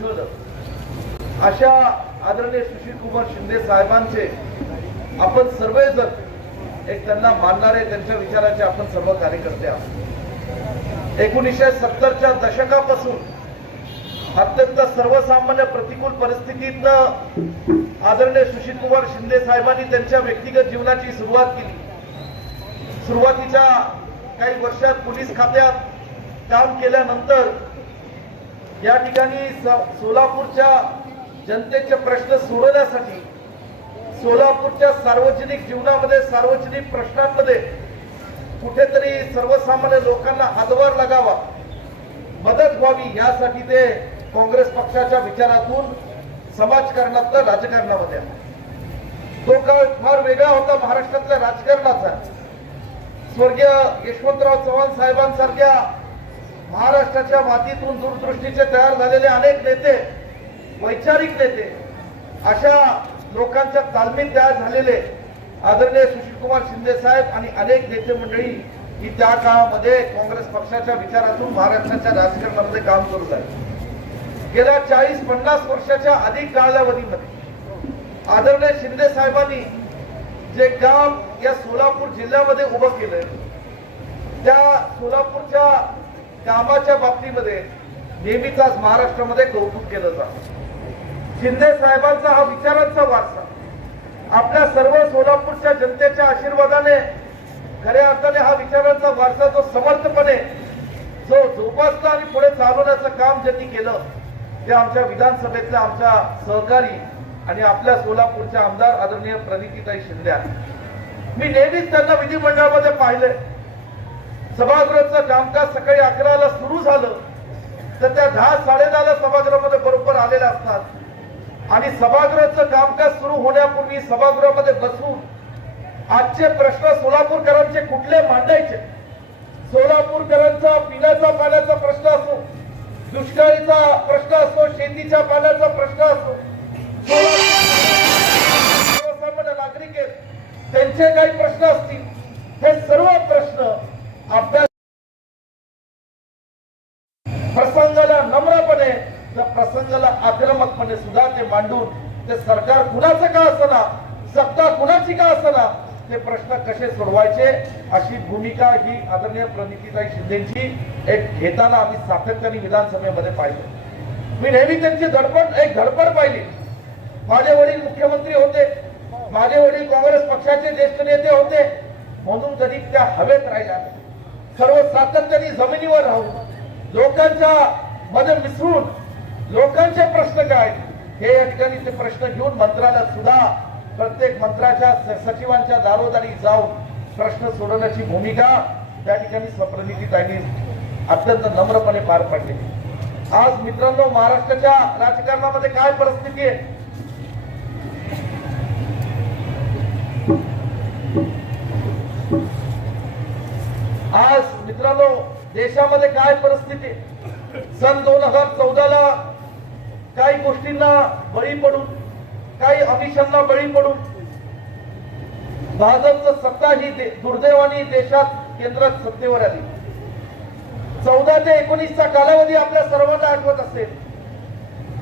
संशोधक अशा आदरणीय सुशील कुमार शिंदे साहेबांचे आपण सर्वजण एक त्यांना मानणारे त्यांच्या विचाराचे आपण सर्व कार्यकर्ते आहोत. एकोणीसशे सत्तरच्या दशकापासून अत्यंत सर्वसामान्य प्रतिकूल परिस्थितीतनं आदरणीय सुशील कुमार शिंदे साहेबांनी त्यांच्या व्यक्तिगत जीवनाची सुरुवात केली. सुरुवातीच्या काही वर्षात पोलीस खात्यात काम केल्यानंतर या ठिकाणी स- सोलापूरच्या जनतेचे प्रश्न सोडवण्यासाठी सोलापूरच्या सार्वजनिक जीवनामध्ये सार्वजनिक प्रश्नांमध्ये कुठेतरी सर्वसामान्य लोकांना हातभार लागावा. मदत व्हावी यासाठी ते काँग्रेस पक्षाच्या विचारातून समाजकारणातलं राजकारणामध्ये तो काळ फार वेगळा होता महाराष्ट्रातल्या राजकारणाचा. स्वर्गीय यशवंतराव चव्हाण साहेबांसारख्या महाराष्ट्राच्या मातीतून दूरदृष्टीचे तयार झालेले अनेक नेते वैचारिक नेते अशा लोकांच्या तालमीत तयार झालेले आदरणीय सुशीलकुमार शिंदे साहेब आणि अनेक नेते मंडळी ही त्या काळामध्ये काँग्रेस पक्षाच्या विचारातून महाराष्ट्राच्या राजकारणामध्ये काम करत आहे गेल्या चाळीस पन्नास वर्षाच्या अधिक कालावधीमध्ये आदरणीय शिंदे साहेबांनी जे काम या सोलापूर जिल्ह्यामध्ये उभं केलंय त्या सोलापूरच्या कामाच्या बाबतीमध्ये नेहमीच आज महाराष्ट्रामध्ये कौतुक केलं जात. शिंदे साहेबांचा हा विचारांचा वारसा. आपल्या सर्व सोलापूरच्या जनतेच्या आशीर्वादाने खऱ्या अर्थाने हा विचारांचा वारसा जो समर्थपणे जो जोपासला आणि पुढे चालवण्याचं काम ज्यांनी केलं ते आमच्या विधानसभेतल्या आमच्या सहकारी आणि आपल्या सोलापूरच्या आमदार आदरणीय प्रणितीताई शिंदे मी नेहमीच त्यांना विधिमंडळामध्ये पाहिलंय. सभागृहाचं कामकाज सकाळी अकराला सुरू झालं. तर त्या दहा साडेदहाला सभागृहामध्ये बरोबर आलेल्या असतात. आणि सभागृहाचं कामकाज सुरू होण्यापूर्वी सभागृहामध्ये बसून आजचे प्रश्न सोलापूरकरांचे कुठले मांडायचे? सोलापूरकरांचा पिण्याचा पाण्याचा प्रश्न असो दुष्काळीचा प्रश्न असो शेतीच्या पाण्याचा प्रश्न असो सर्वसामान्य नागरिक आहेत त्यांचे काही प्रश्न असतील. हे सर्व प्रश्न अभ्यास प्रसंगाला नम्रपणे त्या प्रसंगाला आक्रमकपणे सुद्धा ते मांडून ते सरकार कुणाचं का असना सत्ता कुणाची का असना ते प्रश्न कसे सोडवायचे अशी भूमिका ही आदरणीय प्रणितीताई शिंदेची एक घेताना आम्ही सातत्याने विधानसभेमध्ये पाहिलं. मी नेहमी त्यांची धडपड एक धडपड पाहिली. माझे वडील मुख्यमंत्री होते माझे वडील काँग्रेस पक्षाचे ज्येष्ठ नेते होते म्हणून जरी त्या हवेत राहिल्या सर्व सातत्याने जमिनीवर राहून लोकांच्या मध्ये मिसळून लोकांचे प्रश्न काय हे या ठिकाणी ते प्रश्न घेऊन मंत्राला सुद्धा प्रत्येक मंत्र्याच्या स- सचिवांच्या दारोदारी जाऊन प्रश्न सोडवण्याची भूमिका त्या ठिकाणी स्वप्रतिनिधी अत्यंत नम्रपणे पार पाडलेली आज मित्रांनो महाराष्ट्राच्या राजकारणामध्ये काय परिस्थिती आहे आज मित्रांनो देशामध्ये काय परिस्थिती? सन दोन हजार चौदाला काही गोष्टींना बळी पडून काही अमिषांना बळी पडून भाजपचं सत्ता ही दे- दुर्दैवाने देशात केंद्रात सत्तेवर आली. चौदा ते एकोणीसचा कालावधी आपल्या सर्वांना आठवत असेल.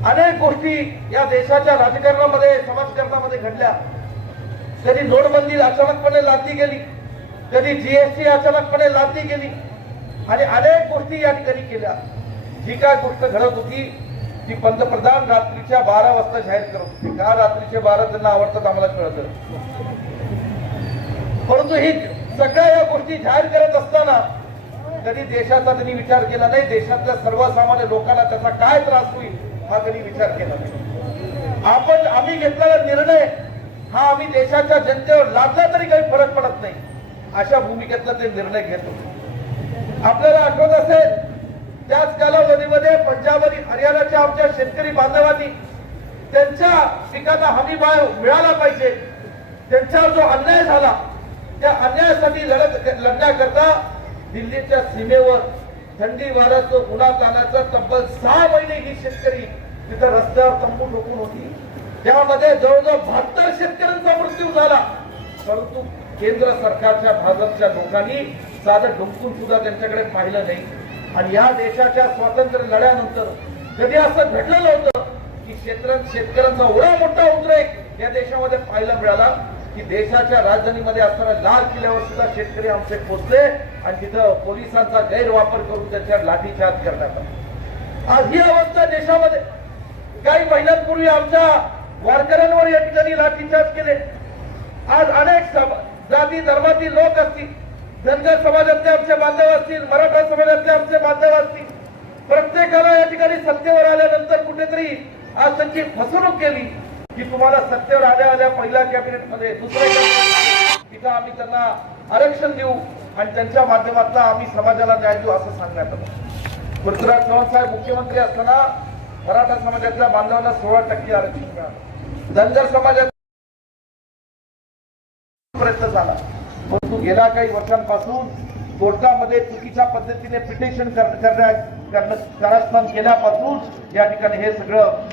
अनेक गोष्टी या देशाच्या राजकारणामध्ये समाजकारणामध्ये घडल्या. कधी नोटबंदी अचानकपणे लादली गेली. कधी जीएसटी अचानकपणे लादली गेली. आणि अनेक गोष्टी या ठिकाणी केल्या. जी काय गोष्ट घडत होती ती पंतप्रधान रात्रीच्या बारा वाजता जाहीर करत होते. का रात्रीचे बारा? त्यांना आवडतात आम्हाला कळत? परंतु ही सगळ्या या गोष्टी जाहीर करत असताना कधी देशाचा त्यांनी विचार केला नाही. देशातल्या सर्वसामान्य लोकांना त्याचा काय त्रास होईल हा कधी विचार केला नाही. आपण आम्ही घेतलेला निर्णय हा आम्ही देशाच्या जनतेवर लादला तरी काही फरक पडत नाही. अशा भूमिकेतला ते निर्णय घेत होते. आपल्याला आठवत असेल त्याच कालावधीमध्ये पंजाब आणि हरियाणाच्या आमच्या शेतकरी बांधवांनी त्यांच्या पिकांना हमी भाव मिळाला पाहिजे. त्यांच्यावर जो अन्याय झाला त्या अन्यायासाठी लढत लढण्याकरता दिल्लीच्या सीमेवर थंडी वाऱ्याचं उन्हात आणायचं तब्बल सहा महिने ही शेतकरी तिथं रस्त्यावर तंबू ठोकून होती. त्यामध्ये जवळजवळ बहात्तर शेतकऱ्यांचा मृत्यू झाला. परंतु केंद्र सरकारच्या भाजपच्या लोकांनी साधं डुंकून सुद्धा त्यांच्याकडे पाहिलं नाही. आणि या देशाच्या स्वातंत्र्य लढ्यानंतर कधी असं घडलेलं होतं की शेतकऱ्यां शेतकऱ्यांचा एवढा मोठा उद्रेक या देशामध्ये पाहायला मिळाला की देशाच्या राजधानीमध्ये असताना लाल किल्ल्यावर सुद्धा शेतकरी आमचे पोचले आणि तिथं पोलिसांचा गैरवापर करून त्यांच्या लाठीचार्ज करण्यात आला. आज ही अवस्था देशामध्ये. काही महिन्यांपूर्वी आमच्या वारकऱ्यांवर या ठिकाणी लाठीचार्ज केले. आज अनेक सम- जाती धर्मातील लोक असतील. धनगर समाजातले आमचे बांधव असतील मराठा समाजातले आमचे बांधव असतील. प्रत्येकाला या ठिकाणी सत्तेवर आल्यानंतर कुठेतरी आज त्यांची फसवणूक केली की तुम्हाला सत्तेवर आल्या आल्या पहिल्या कॅबिनेटमध्ये दुसऱ्या कॅबिनेट तिथं आम्ही त्यांना आरक्षण देऊ आणि त्यांच्या माध्यमातून आम्ही समाजाला न्याय देऊ असं सांगण्यात आलं. पृथ्वीराज चव्हाण साहेब मुख्यमंत्री असताना मराठा समाजातल्या बांधवांना सोळा टक्के आरक्षण मिळालं. धनगर समाजात प्रयत्न झाला परंतु गेल्या काही वर्षांपासून कोर्टामध्ये चुकीच्या पद्धतीने पिटिशन करण्यास कारस्थान केल्यापासून या ठिकाणी हे सगळं